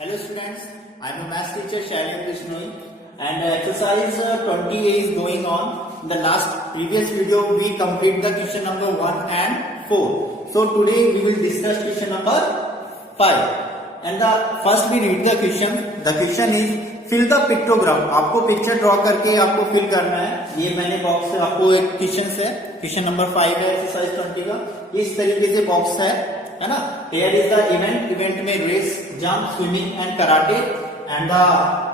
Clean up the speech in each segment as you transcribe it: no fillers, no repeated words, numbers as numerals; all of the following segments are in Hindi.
Hello students, I am a math teacher Shailendra Bishnoi and exercise 20A is going on. In the previous video we complete the question number 1 and 4. So today we will discuss question number 5. And first we read the question. The question is fill the pictogram. आपको पिक्चर ड्रॉ करके आपको फिल करना है. ये मैंने बॉक्स आपको एक क्वेश्चन है. क्वेश्चन नंबर 5 है एक्सरसाइज 20 का. इस तरीके से बॉक्स है ना. Here is the event. Event में race, jump, swimming and karate. And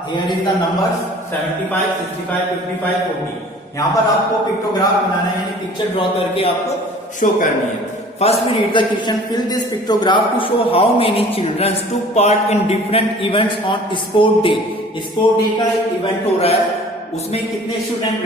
here is the numbers 75, 65, 55, 40. यहाँ पर आपको पिक्टोग्राफ बनाना है, यानी पिक्चर ड्रॉ करके आपको शो करनी है. First we read the question. Fill this pictograph to show how many children took part in different events on sport day. Sport day का एक इवेंट हो रहा है, उसमें कितने स्टूडेंट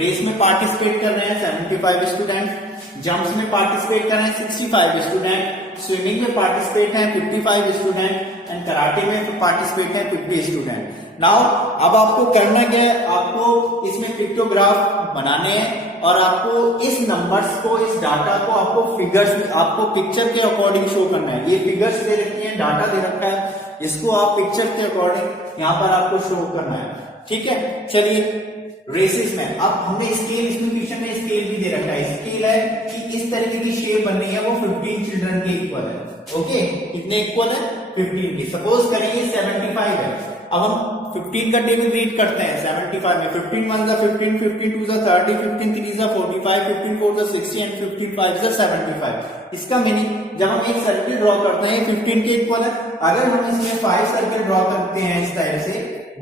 रेस में पार्टिसिपेट कर रहे हैं. 75 स्टूडेंट. जंप्स में पार्टिसिपेट कर रहे हैं 65 स्टूडेंट. स्विमिंग में पार्टिसिपेट हैं 55 स्टूडेंट एंड कराटे में पार्टिसिपेट हैं 50 स्टूडेंट. नाउ अब आपको करना क्या है, आपको इसमें पिक्टोग्राफ बनाने हैं और आपको इस नंबर्स को, इस डाटा को आपको फिगर्स, आपको पिक्चर के अकॉर्डिंग शो करना है. ये फिगर्स दे रखी है, डाटा दे रखा है, इसको आप पिक्चर के अकॉर्डिंग यहाँ पर आपको शो करना है. ठीक है, चलिए रेसेस में अब हमें स्केल, इसमें क्वेश्चन में स्केल भी दे रखा है. स्केल है कि इस तरीके की शेप बन रही है, वो 15 चिल्ड्रन के इक्वल है. ओके, कितने इक्वल है? 15 की. सपोज करिए 75 है. अब हम 15 का टेबल रीड करते हैं. 75 में 15 1 जा 15, 15 2 जा 30, 15 3 जा 45, 15 4 जा 60 एंड 15 5 जा 75. इसका मीनिंग जब हम एक सर्किल ड्रॉ करते हैं 15 के इक्वल है. अगर हम इसमें 5 सर्किल ड्रॉ करते हैं इस टाइप से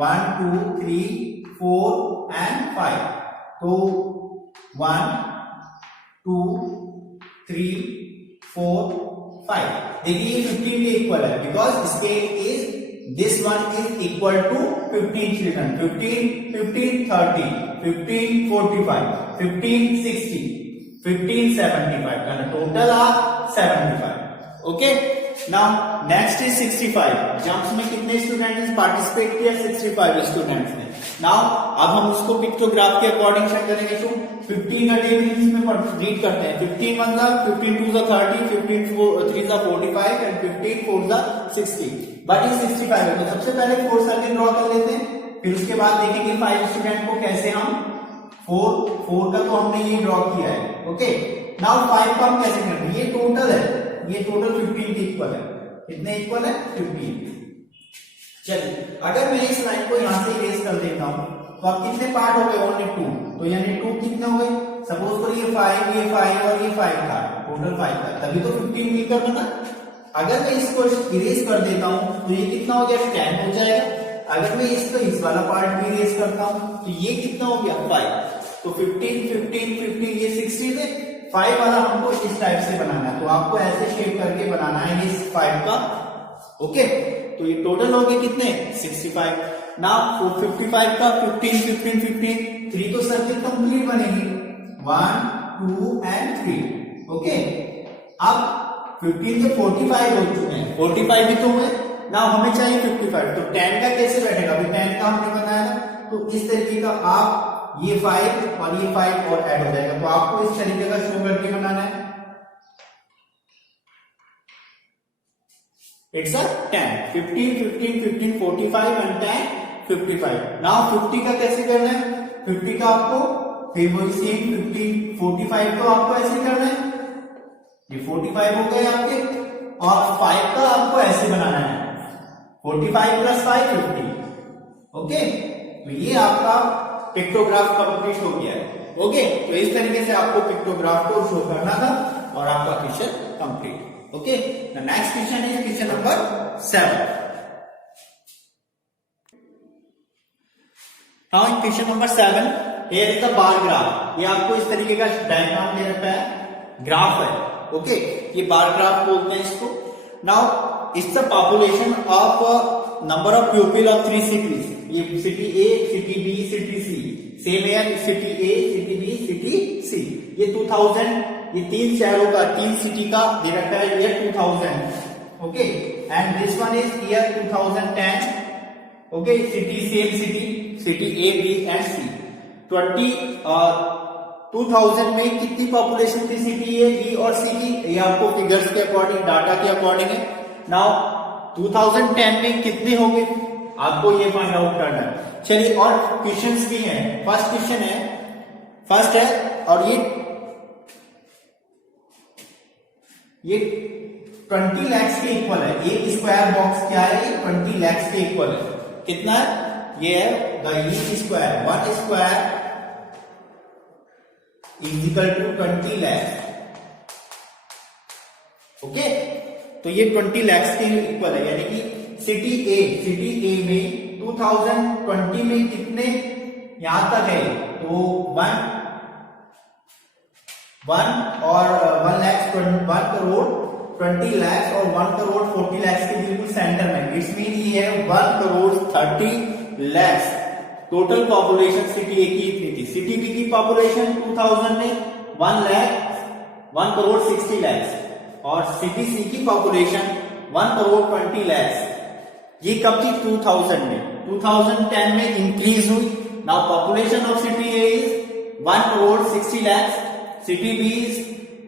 1 2 3 4 एंड 5, तो 1 2 3 4 5. देखिए 15 के इक्वल है, because scale is this one is equal to 15 children. 15 15 30, 15 45, 15 60, 15 75. And total are 75. Okay. Now next is 65. Jumps में कितने स्टूडेंट्स पार्टिसिपेट किया? 65 स्टूडेंट्स ने. नाउ अब हम उसको पिक्टोग्राफ के अकॉर्डिंग से करेंगे. तो 15 का टेबल इसमें रीड करते हैं. 15 1 जा 15 2 जा 30, 15 3 जा 45 एंड 15 4 जा 60. बट ये 65 है, तो सबसे पहले 4 सर्किल ड्रॉ कर लेते हैं, फिर उसके बाद देखेंगे 5 स्टूडेंट को कैसे हम 4 का तो हमने ये ड्रॉ किया है. ओके, नाउ 5 का हम कैसे करेंगे? ये टोटल है, ये टोटल 15 के इक्वल है. कितने इक्वल है? 15. चलिए, अगर मैं इस लाइन को यहां से इरेज कर देता हूं तो अब कितने पार्ट हो गए? ओनली 2. तो यानी 2 कितने हो गए? सपोज करो ये 5, ये 5 और ये 5 था, टोटल 5 था, तभी तो 15 मिलकर बना. अगर मैं इसको इरेज कर देता हूं तो ये कितना हो गया? 10 हो जाएगा. अगर मैं इसको इस वाला पार्ट भी इरेज करता हूं तो ये कितना हो गया? 5. तो 15 15 15 ये 60 से 5 वाला हमको इस टाइप से बनाना है, तो आपको ऐसे शेप करके बनाना है इस 5 का. ओके, तो ये टोटल हो गए कितने? 65. नाउ 55 का 15 15 15 3 तो सर्किल कंप्लीट बनेगी. 1 2 एंड 3. ओके, अब 15 के 45 हो चुके हैं, 45 भी तो हुए. नाउ हमें चाहिए 55. तो 10 का कैसे बैठेगा? अभी 10 का हमने बनाया ना, तो इस तरीके का आप ये 5 और ये 5 और ऐड हो जाएगा. तो आपको इस तरीके का शो करके बनाना है. It's a 10 15 15 15 45 and 10 55. नाउ 50 का कैसे करना है? 50 का आपको फिर वही सेम 50 45 को आपको ऐसे करना है. ये 45 हो गए आपके, और 5 का आपको ऐसे बनाना है. 45 प्लस 5 50. ओके, तो ये आपका पिक्टोग्राफ कंप्लीट हो गया है. ओके, तो इस तरीके से आपको पिक्टोग्राफ को शो करना था और आपका question complete. Okay, the next question is question number 7. Now in question number 7 here is the bar graph. ये आपको इस तरीके का डायग्राम दे रखा है, ग्राफ है. ओके, ये बार ग्राफ बोलते हैं इसको. Now it's the population of number of people of 3 cities. ये सिटी ए, सिटी बी, सिटी सी. सेम है, सिटी ए, सिटी बी, सिटी सी. ये 2000, ये 3 शहरों का, 3 सिटी का दे रखा है year 2000. Okay, and this one is year 2010. Okay, city same city A B and C. 2000 में कितनी पॉपुलेशन थी सिटी ए बी और सी की? ये आपको फिगर्स के अकॉर्डिंग, डाटा के अकॉर्डिंग है. नाउ 2010 में कितने होंगे आपको ये फाइंड आउट करना है। चलिए और क्वेश्चंस भी हैं। फर्स्ट क्वेश्चन है, फर्स्ट है और ये 20 lakhs के इक्वल है। एक स्क्वायर बॉक्स क्या है, 20 lakhs के इक्वल है। कितना है ये है the each square, 1 square is equal to 20 lakhs। Okay, तो ये 20 lakhs के इक्वल है, यानी कि सिटी ए में 2020 में कितने यहां तक है, तो 1 और 1 करोड़ 20 lakhs और 1 करोड़ 40 lakhs के बिल्कुल सेंटर में। इट्स मीन ये है 1 crore 30 lakhs total population city A की इतनी थी। सिटी बी की पॉपुलेशन 2000 में 1 करोड़ 60 lakhs और सिटी सी की पॉपुलेशन 1 करोड़ 20 lakhs। ये कब थी, 2000 में। 2010 में इंक्रीज हुई। Now population of city A is 1 crore 60 lakhs, city B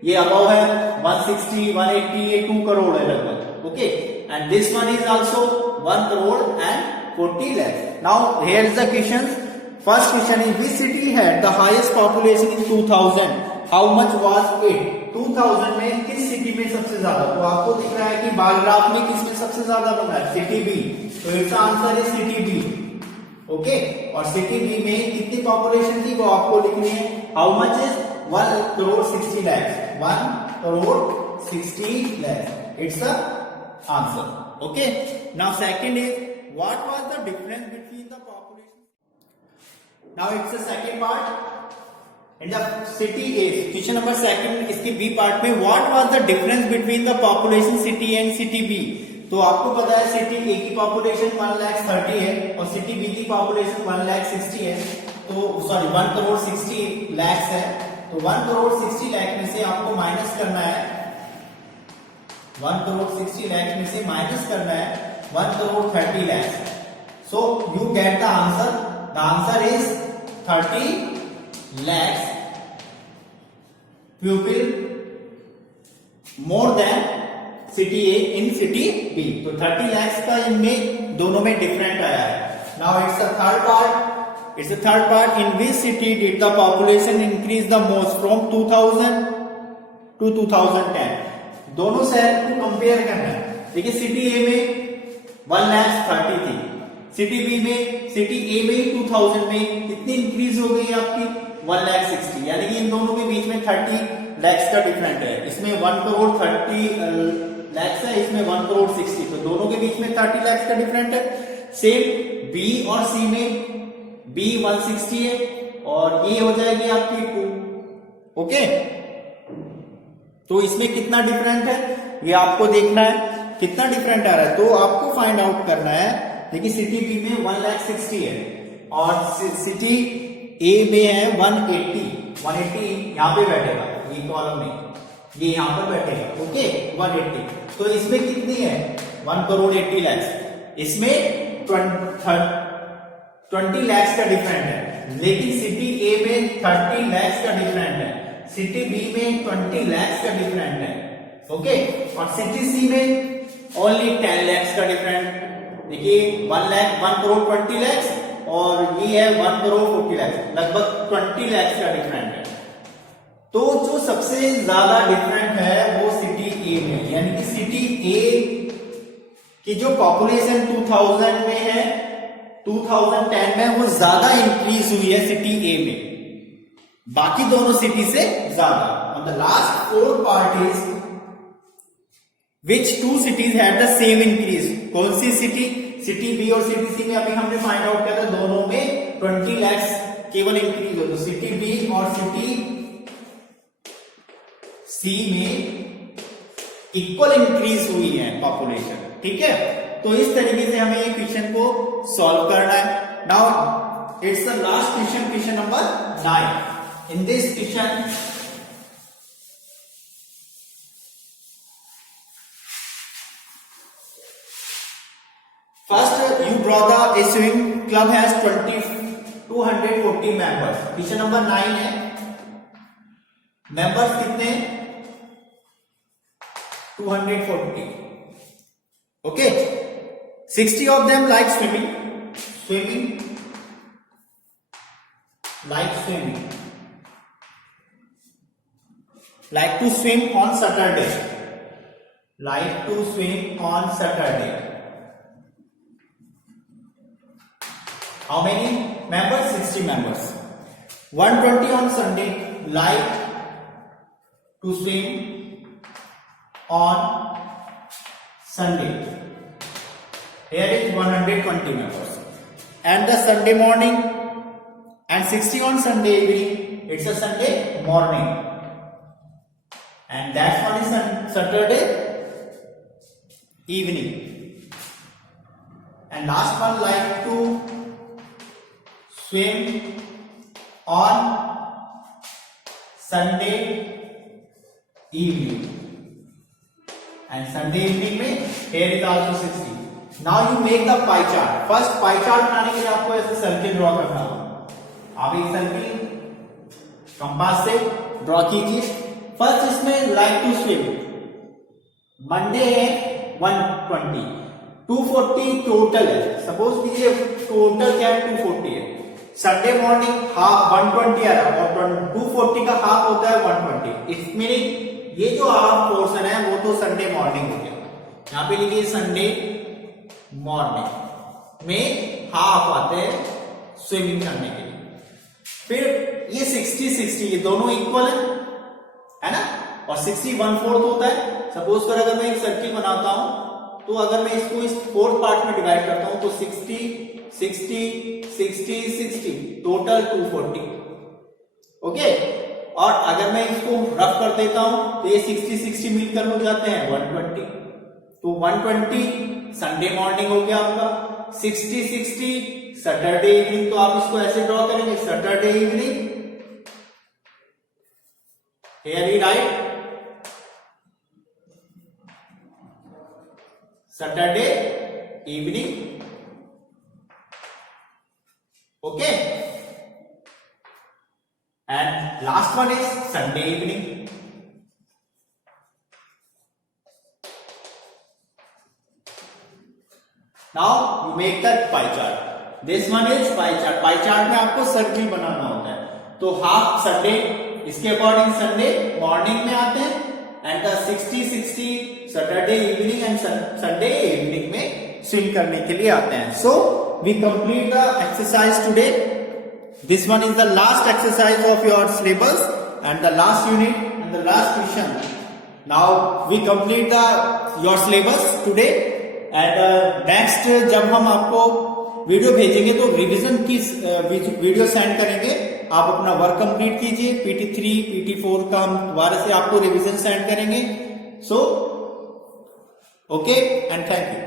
ये अबव है 160 180, ये 2 करोड़ है लगभग। Okay, and this one is also 1 crore and 40 lakhs। Now here is the question. First question is which city had the highest population in 2000, how much was it. 2000 में किस सिटी में सबसे ज्यादा, तो आपको दिख रहा है कि बार ग्राफ में किसमें सबसे ज्यादा बना है, सिटी बी। तो इसका आंसर है सिटी बी। ओके, और सिटी बी में कितनी पॉपुलेशन थी वो आपको लिखनी है। How much is 1 crore 60 lakhs, 1 crore 60 lakhs, it's the answer. Okay, now second is what was the difference between the population. Now it's the second part in the city A, question number second इसके B part में what was the difference between the population city A and city B। तो आपको पता है सिटी ए की पॉपुलेशन 1,30,000 है और सिटी बी की पॉपुलेशन 1,60,000 है, तो सॉरी 1 करोड़ 60 lakhs है। तो 1 करोड़ 60 लाख में से आपको माइनस करना है, 1 करोड़ 60 लाख में से माइनस करना है 1 crore 30 lakhs। So you get the answer is 30 lakhs people more than city A in city B. तो 30 lakhs का इनमें दोनों में डिफरेंट आया है। Now it's the third part. It's the third part. In which city did the population increase the most from 2000 to 2010? दोनों शहर को कंपेयर करना है। देखिए सिटी ए में 1,30,000 थी, सिटी बी में, सिटी ए में 2000 में कितनी इंक्रीज हो गई आपकी 1,60,000, यानी कि इन दोनों के बीच में 30 lakhs का डिफरेंट है। इसमें 1 करोड़ 30 lakhs है, इसमें 1 करोड़ 60, तो दोनों के बीच में 30 lakhs का डिफरेंट है। सेम बी और सी में बी 160 है और ये हो जाएगी आपकी 2। ओके, तो इसमें कितना डिफरेंट है ये आपको देखना है, कितना डिफरेंट आ रहा है तो आपको फाइंड आउट करना है। देखिए सिटी बी में 1,60,000 है और सिटी ए में है 180 यहां पे बैठेगा, ये कॉलम में, ये यहां पर बैठेगा। ओके, 180, तो इसमें कितनी है 1 करोड़ 80 lakhs, इसमें 20 lakhs का डिफरेंट है। लेकिन सिटी ए में 30 lakhs का डिफरेंट है, सिटी बी में 20 lakhs का डिफरेंट है। ओके, और सिटी सी में ओनली 10 lakhs का डिफरेंट। देखिए 1 करोड़ 20 lakhs और ये है 1 करोड़ 40 lakhs, लगभग 20 lakhs का डिफरेंट है। तो जो सबसे ज्यादा डिफरेंट है वो सिटी ए में, यानी कि सिटी ए की जो पॉपुलेशन 2000 में है 2010 में वो ज्यादा इंक्रीज हुई है सिटी ए में, बाकी दोनों सिटी से ज्यादा। और the last fourth part is which 2 cities had the same increase. कौन सी सिटी, सिटी बी और सिटी सी में अभी हमने फाइंड आउट किया था, दोनों में 20 lakhs केवल इंक्रीज हो। तो सिटी बी और सिटी सी में इक्वल इंक्रीज हुई है पॉपुलेशन। ठीक है, तो इस तरीके से हमें ये क्वेश्चन को सॉल्व करना है। Now it's the last question, question number 9। In this question first you draw the A swimming club has 240 members. Question number 9 है, मेंबर्स कितने 240। Okay, 60 of them like swimming, like to swim on Saturday, How many members? 60 members. 120 on Sunday like to swim on Sunday. Here is 120 members. And the Sunday morning, and 60 on Sunday evening. It's a Sunday morning. And that one is Saturday evening. And last one like to swim on Sunday evening. And Sunday evening में here is also 60. Now you make the pie chart. First pie chart बनाने के लिए आपको ऐसे सर्किल ड्रॉ करना होगा. आप एक सर्किल कंपास से ड्रॉ कीजिए. फर्स्ट इसमें लाइक टू स्विम. मंडे है 120, 240 टोटल है. सपोज कीजिए टोटल क्या है 240 है. संडे मॉर्निंग हाफ 120 आ रहा है और 240 का हाफ होता है 120. इट्स मीनिंग ये जो हाफ पोर्शन है वो तो संडे मॉर्निंग हो गया. यहाँ पे लिखिए संडे मॉर्निंग में हाफ आते हैं स्विमिंग करने के लिए. फिर ये 60 ये दोनों इक्वल है ना. और 60 1/4 होता है. सपोज कर अगर मैं एक सर्किल बनाता हूं तो अगर मैं इसको इस 4th पार्ट में डिवाइड करता हूं तो 60 टोटल 240. ओके. और अगर मैं इसको रफ कर देता हूं तो ये 60 मिलकर हो जाते हैं 120. तो 120 संडे मॉर्निंग हो गया आपका. 60 सैटरडे इवनिंग. तो आप इसको ऐसे ड्रॉ करेंगे Saturday evening. Here we write Saturday evening. Okay. And last one is Sunday evening. Now you make that pie chart. This one is pie chart. Pie chart में आपको सर्किल बनाना होता है. तो हाफ संडे इसके अकॉर्डिंग संडे मॉर्निंग में आते हैं. And the 60 Saturday evening and Sunday evening में स्विम करने के लिए आते हैं. So we complete the exercise today. This one is the last exercise of your syllabus and the last unit and the last question. Now we complete the your syllabus today. And next जब हम आपको वीडियो भेजेंगे तो रिवीजन की वीडियो सेंड करेंगे. आप अपना वर्क कंप्लीट कीजिए. PT3 PT4 का हम दोबारा से आपको रिवीजन सेंड करेंगे. So okay and thank you.